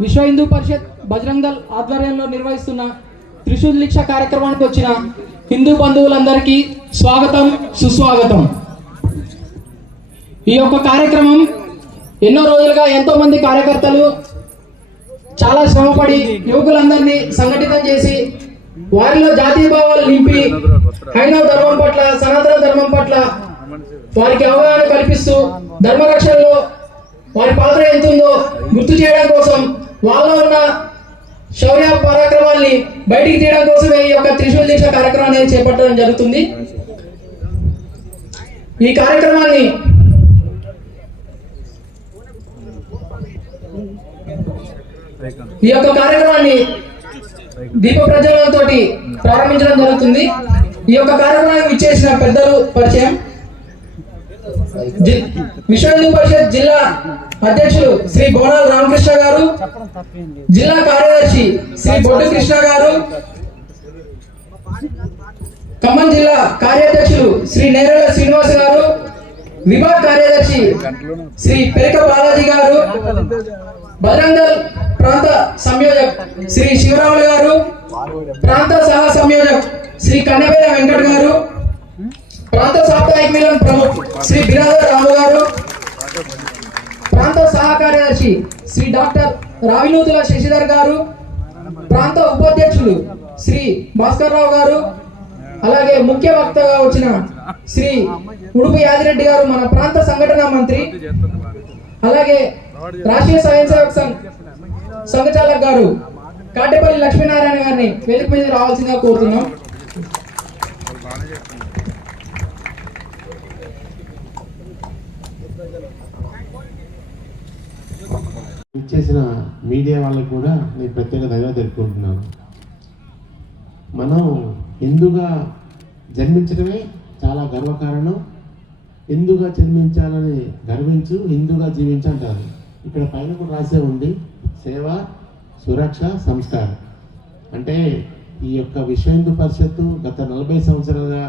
విశ్వ హిందూ పరిషత్ బజరంగ్ దళ్ ఆధ్వర్యంలో నిర్వహిస్తున్న త్రిశూల్ దీక్ష కార్యక్రమానికి వచ్చిన హిందూ బంధువులందరికీ స్వాగతం, సుస్వాగతం. ఈ యొక్క కార్యక్రమం ఎన్నో రోజులుగా ఎంతో మంది కార్యకర్తలు చాలా శ్రమపడి యువకులందరినీ సంఘటితం చేసి వారిలో జాతీయ భావాలు నింపి హైందవ ధర్మం పట్ల, సనాతన ధర్మం పట్ల వారికి అవగాహన కల్పిస్తూ ధర్మరక్షణలో వారి పాత్ర ఎంతుందో గుర్తు చేయడం కోసం, వాళ్ళలో ఉన్న శౌర్య పరాక్రమాల్ని బయటికి తీయడం కోసమే ఈ యొక్క త్రిశూల్ దీక్ష కార్యక్రమాన్ని చేపట్టడం జరుగుతుంది. ఈ కార్యక్రమాన్ని దీప ప్రజ్వలనతో ప్రారంభించడం జరుగుతుంది. ఈ యొక్క కార్యక్రమానికి ఇచ్చేసిన పెద్దలు పరిచయం. విశ్వ హిందూ పరిషత్ జిల్లా అధ్యక్షులు శ్రీ బోనాల రామకృష్ణ గారు, జిల్లా కార్యదర్శి శ్రీ బొడ్డు కృష్ణ గారు, ఖమ్మం జిల్లా కార్యాధ్యక్షులు శ్రీ నేరేల శ్రీనివాస్ గారు, విభాగ కార్యదర్శి శ్రీ పెరిక బాలాజీ గారు, బజరంగ్ దళ్ ప్రాంత సంయోజక్ శ్రీ శివరాములు గారు, ప్రాంత సహ సంయోజక్ శ్రీ కన్నవేల వెంకట్ గారు, ప్రాంత సాప్తాహిక మిలన్ ప్రముఖ్ శ్రీ బిరాదర్ రాము గారు, ప్రాంత సహ కార్యదర్శి శ్రీ డాక్టర్ రావినూతుల శశిధర్ గారు, ప్రాంత ఉపాధ్యక్షులు శ్రీ భాస్కర్ రావు గారు, అలాగే ముఖ్య వక్తగా వచ్చిన శ్రీ ఉడుపు యాదిరెడ్డి గారు, మన ప్రాంత సంఘటన మంత్రి, అలాగే రాష్ట్రీయ స్వయం సేవక్ సంఘచాలక్ గారు కాటేపల్లి లక్ష్మీనారాయణ గారిని వేదిక మీద రావాల్సిందిగా కోరుతున్నాం. ఇచ్చేసిన మీడియా వాళ్ళకి కూడా నేను ప్రత్యేక ధన్యవాదాలు తెలుపుకుంటున్నాను. మనం హిందూగా జన్మించడమే చాలా గర్వకారణం. హిందూగా జన్మించాలని గర్వించు, హిందూగా జీవించంటారు. ఇక్కడ పైన కూడా రాసే ఉంది, సేవ, సురక్ష, సంస్కారం. అంటే ఈ యొక్క విశ్వ హిందూ పరిషత్తు గత 40 సంవత్సరాలుగా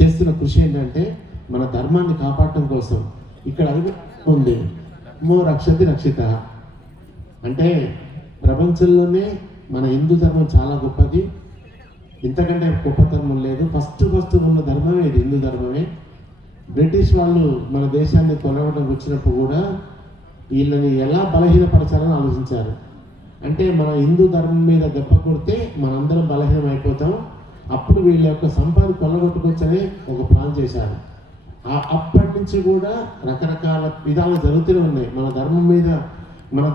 చేస్తున్న కృషి ఏంటంటే మన ధర్మాన్ని కాపాడటం కోసం. ఇక్కడ అది ఉంది, మో రక్షతి రక్షిత. అంటే ప్రపంచంలోనే మన హిందూ ధర్మం చాలా గొప్పది, ఇంతకంటే గొప్ప ధర్మం లేదు. ఫస్ట్ ఉన్న ధర్మమే ఇది, హిందూ ధర్మమే. బ్రిటిష్ వాళ్ళు మన దేశాన్ని కొనవడం వచ్చినప్పుడు కూడా వీళ్ళని ఎలా బలహీనపరచాలని ఆలోచించారు. అంటే మన హిందూ ధర్మం మీద దెబ్బ కొడితే మనందరం బలహీనం అయిపోతాం, అప్పుడు వీళ్ళ యొక్క సంపద కొల్లగొట్టుకొచ్చని ఒక ప్లాన్ చేశారు. అప్పటి నుంచి కూడా రకరకాల విధాలు జరుగుతూనే ఉన్నాయి. మన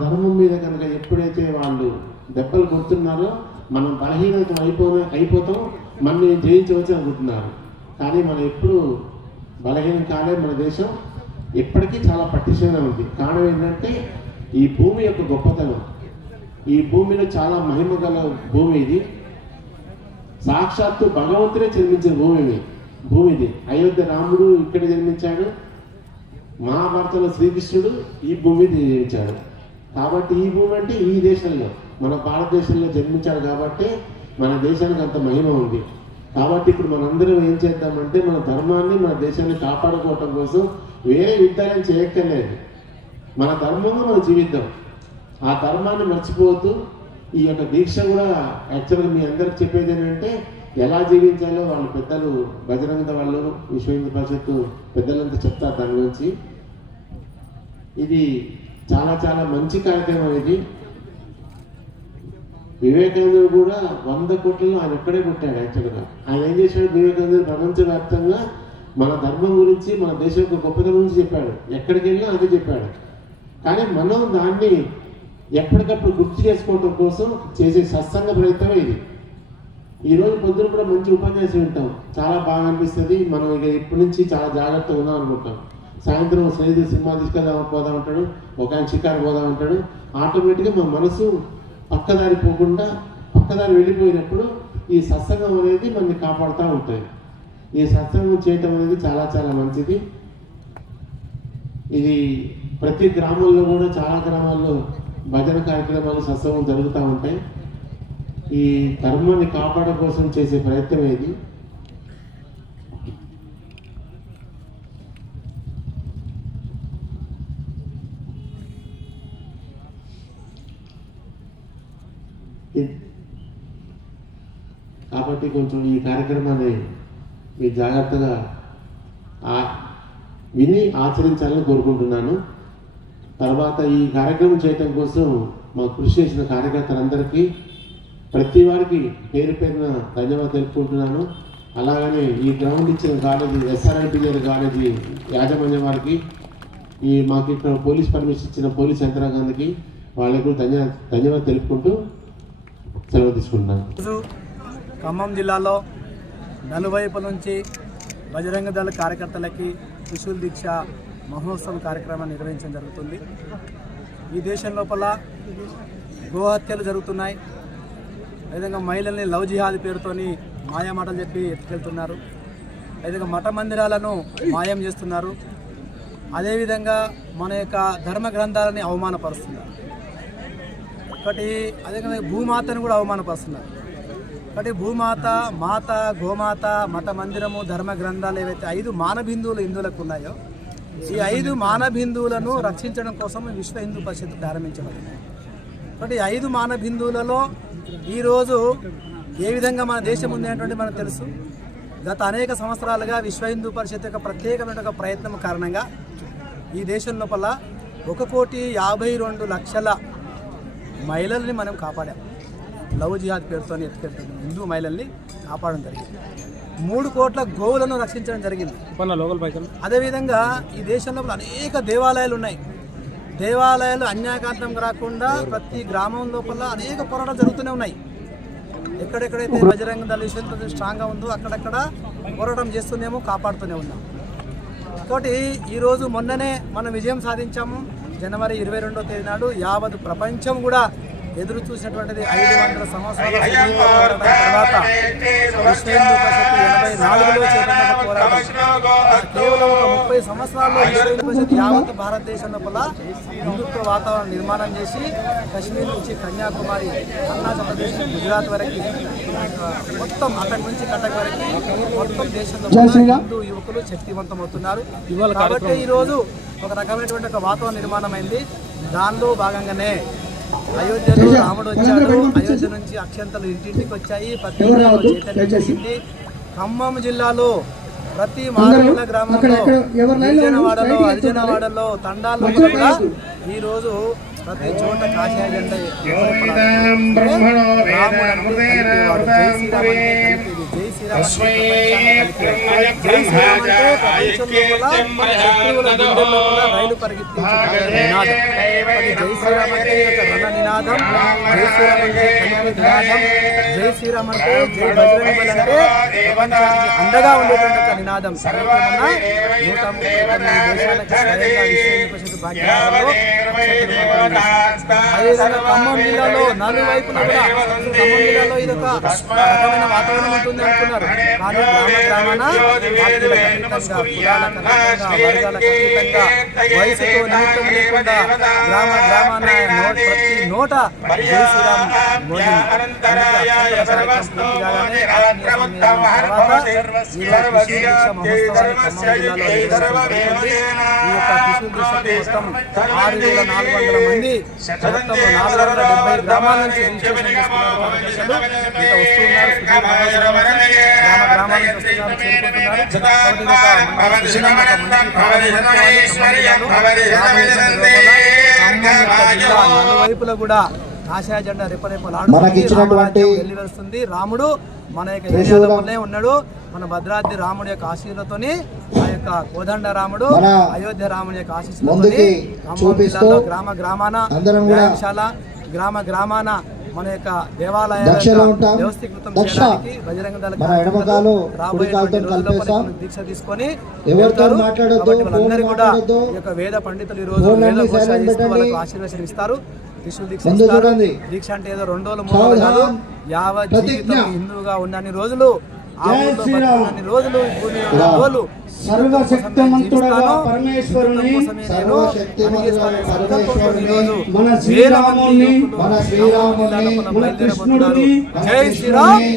ధర్మం మీద కనుక ఎప్పుడైతే వాళ్ళు దెబ్బలు కొడుతున్నారో మనం బలహీనత అయిపోతాం, మనని జయించవచ్చు అనుకుంటున్నారు. కానీ మనం ఎప్పుడు బలహీనం కాలే. మన దేశం ఎప్పటికీ చాలా పటిష్టంగా ఉంది. కారణం ఏంటంటే ఈ భూమి యొక్క గొప్పతనం. ఈ భూమిలో చాలా మహిమ గల భూమి ఇది. సాక్షాత్తు భగవంతుడే జన్మించిన భూమిది. అయోధ్య రాముడు ఇక్కడ జన్మించాడు, మహాభారతంలో శ్రీకృష్ణుడు ఈ భూమి జన్మించాడు. కాబట్టి ఈ భూమి అంటే ఈ దేశంలో, మన భారతదేశంలో జన్మించాడు కాబట్టి మన దేశానికి అంత మహిమ ఉంది. కాబట్టి ఇప్పుడు మనందరం ఏం చేద్దామంటే మన ధర్మాన్ని, మన దేశాన్ని కాపాడుకోవటం కోసం వేరే యుద్ధాలను చేయక్కర్లేదు. మన ధర్మంగా మనం జీవిద్దాం. ఆ ధర్మాన్ని మర్చిపోతూ ఈ యొక్క దీక్ష కూడా యాక్చువల్గా మీ అందరికి చెప్పేది ఏంటంటే ఎలా జీవించాలో వాళ్ళు పెద్దలు, బజరంగ దళ్ వాళ్ళు, విశ్వ హిందూ పరిషత్తు పెద్దలంతా చెప్తారు దాని గురించి. ఇది చాలా చాలా మంచి కార్యక్రమం. ఇది వివేకానందుడు కూడా 100 కోట్లలో ఆయన ఎక్కడే పుట్టాడు. యాక్చువల్గా ఆయన ఏం చేశాడు, వివేకానందుడు ప్రపంచవ్యాప్తంగా మన ధర్మం గురించి, మన దేశం యొక్క గొప్పతనం గురించి చెప్పాడు. ఎక్కడికి వెళ్ళినా అదే చెప్పాడు. కానీ మనం దాన్ని ఎప్పటికప్పుడు గుర్తు చేసుకోవటం కోసం చేసే సత్సంగ ప్రయత్నమే ఇది. ఈరోజు పొద్దున కూడా మంచి ఉపన్యాసం వింటాం, చాలా బాగా అనిపిస్తుంది. మనం ఇక ఇప్పటి నుంచి చాలా జాగ్రత్తగా ఉన్నాం అనుకుంటాం. సాయంత్రం స్నేహితుడు సినిమా పోదాం అంటాడు, ఒక ఆయన షికారు పోదాం అంటాడు. ఆటోమేటిక్గా మన మనసు పక్కదారి పోకుండా పక్కదారి వెళ్ళిపోయినప్పుడు ఈ సత్సంగం అనేది మనల్ని కాపాడుతూ ఉంటుంది. ఈ సత్సంగం చేయటం అనేది చాలా చాలా మంచిది. ఇది ప్రతి గ్రామంలో కూడా, చాలా గ్రామాల్లో భజన కార్యక్రమాలు, సత్సంగం జరుగుతూ ఉంటాయి. ఈ ధర్మాన్ని కాపాడడం కోసం చేసే ప్రయత్నం ఇది. కాబట్టి కొంచెం ఈ కార్యక్రమాన్ని మీరు జాగ్రత్తగా విని ఆచరించాలని కోరుకుంటున్నాను. తర్వాత ఈ కార్యక్రమం చేయటం కోసం మాకు కృషి చేసిన కార్యకర్తలందరికీ ప్రతి వారికి పేరు పేరున ధన్యవాదాలు తెలుపుకుంటున్నాను. అలాగనే ఈ గ్రౌండ్ ఇచ్చిన కాలేజీ ఎస్ఆర్ఎంపీజీ కాలేజీ యాజమాన్యం వారికి, ఈ మాకు ఇక్కడ పోలీస్ పర్మిషన్ ఇచ్చిన పోలీస్ యంత్రాంగానికి వాళ్ళకు ధన్యవాదాలు తెలుపుకుంటూ సెలవు తీసుకుంటున్నాను. ఖమ్మం జిల్లాలో నలువైపుల నుంచి బజరంగ దళ కార్యకర్తలకి త్రిశూల్ దీక్ష మహోత్సవం కార్యక్రమాన్ని నిర్వహించడం జరుగుతుంది. ఈ దేశం లోపల గోహత్యలు జరుగుతున్నాయి. అదేవిధంగా మహిళల్ని లవ్ జిహాద్ పేరుతోని మాయమాటలు చెప్పి ఎత్తుకెళ్తున్నారు. అదేవిధంగా మఠ మందిరాలను మాయం చేస్తున్నారు. అదేవిధంగా మన యొక్క ధర్మ గ్రంథాలని అవమానపరుస్తున్నారు. ఒకటి అదేవిధంగా భూమాతను కూడా అవమానపరుస్తున్నారు. ఒకటి భూమాత, మాత, గోమాత, మత మందిరము, ధర్మ గ్రంథాలు ఏవైతే 5 మానబిందువులు హిందువులకు ఉన్నాయో ఈ 5 మానబిందువులను రక్షించడం కోసం విశ్వ హిందూ పరిషత్ ప్రారంభించబడింది. ఒకటి 5 మానబిందువులలో ఈరోజు ఏ విధంగా మన దేశం ఉంది అనేటువంటి మనకు తెలుసు. గత అనేక సంవత్సరాలుగా విశ్వ హిందూ పరిషత్ యొక్క ప్రత్యేకమైన ఒక ప్రయత్నం కారణంగా ఈ దేశం లోపల 1,52,00,000 మహిళల్ని మనం కాపాడాం. లవ్ జిహాద్ పేరుతో ఎత్తుకెళ్తున్న హిందూ మహిళల్ని కాపాడడం జరిగింది. 3 కోట్ల గోవులను రక్షించడం జరిగింది. అదేవిధంగా ఈ దేశంలో అనేక దేవాలయాలు ఉన్నాయి. దేవాలయాలు అన్యాయకాంతం రాకుండా ప్రతి గ్రామం లోపల అనేక పోరాటాలు జరుగుతూనే ఉన్నాయి. ఎక్కడెక్కడైతే బజరంగ దళ విషయంలో స్ట్రాంగ్గా ఉందో అక్కడక్కడ పోరాటం చేస్తూనేమో కాపాడుతూనే ఉన్నాం. కాబట్టి ఈరోజు మొన్ననే మనం విజయం సాధించాము. జనవరి 22వ తేదీ నాడు యావత్ ప్రపంచం కూడా ఎదురు చూసినటువంటిది 500 సంవత్సరాల తర్వాత విశ్వ హిందూ పరిషత్ 84లో చేపట్టిన పోరాటం కేవలం ఒక 30 సంవత్సరాల్లో విశ్వ హిందూ పరిషత్ యావత్ భారతదేశం లోపల హిందుత్వ వాతావరణం నిర్మాణం చేసి కశ్మీర్ నుంచి కన్యాకుమారి, అరుణాచల్ ప్రదేశ్, గుజరాత్ వరకు మొత్తం అక్కడి నుంచి కటక్ వరకు మొత్తం దేశంలో హిందూ యువకులు శక్తివంతమవుతున్నారు. కాబట్టి ఈరోజు ఒక రకమైనటువంటి ఒక వాతావరణం నిర్మాణం అయింది. దానిలో భాగంగానే అయోధ్యలో రాముడు వచ్చాడు. అయోధ్య నుంచి అక్షంతలు ఇంటింటికి వచ్చాయి. ప్రతి చైతన్యం జరిగింది. ఖమ్మం జిల్లాలో ప్రతి మారుమూల గ్రామంలో, గిరిజనవాడలో, హరిజనవాడలో, తండాల్లో కూడా ఈరోజు ప్రతి చోట కాషాయ జెండా రైలు పరిగెత్తించే నినాదం. జై శ్రీరామ్ అంటే రణ నినాదం, జై శ్రీరామ్ అంటే కలిపి నినాదం, జై శ్రీరామ్ అంటే జై బజరంగ బలి అంటే ప్రపంచానికి అండగా ఉండేటువంటి ఒక నినాదం. 139 దేశాలకు స్వయంగా విశ్వ హిందూ పరిషత్ భాగ్యనగరంలో అదేవిధంగా ఖమ్మం జిల్లాలో నలువైపులా కూడా ఖమ్మం జిల్లాలో ఇది ఒక రకమైన వాతావరణం ఉంటుంది అనుకున్నారు. కానీ గ్రామాన పార్టీలకు అతీతంగా, కులాలకు అతీతంగా, వర్గాలకు అతీతంగా, వయసుతో నిమిత్తం లేకుండా గ్రామాన ప్రతి నోట జై శ్రీరామ్ మోదీ ఈ యొక్క త్రిశూల్ దీక్షకు మొత్తం 6,400 మంది మొత్తం 470 గ్రామాల నుంచి రిజిస్ట్రేషన్ చేసుకున్నారు. ఇంకా వస్తున్నారు, గ్రామాల నుంచి వస్తున్నారు, నలువైపులా కూడా కాషాయ జెండా రెపరెపలాడుతుంది, వెల్లివెలుస్తుంది. రాముడు మన యొక్క ఏరియాలోనే ఉన్నాడు. మన భద్రాద్రి రాముడి యొక్క ఆశీస్సులతోని, ఆ యొక్క కోదండ రాముడు, అయోధ్య రాముడి యొక్క ఆశీస్సులతోని ఖమ్మం జిల్లాలో గ్రామాన వ్యాయామశాల, గ్రామాన మన యొక్క దేవాలయాలను వ్యవస్థీకృతం చేయడానికి బజరంగ దళ రాబోయే రోజుల్లో దీక్ష తీసుకొని వాళ్ళందరూ కూడా ఈ యొక్క వేద పండితులు ఈ రోజు వేద ఘోష చేస్తూ వాళ్ళకు ఆశీర్వచనం ఇస్తారు. త్రిశూల్ దీక్ష ఇస్తారు. దీక్ష అంటే ఏదో 2 రోజులు 3 రోజులు కాదు, యావత్ జీవితం హిందువుగా ఉన్నన్ని రోజులు, ఆ ఊళ్ళో బతుకున్నన్ని రోజులు, రోజులు సర్వశక్తిమంతుడగా పరమేశ్వరుని మన శ్రీరాముని మన కృష్ణుడిని జై శ్రీరామ్.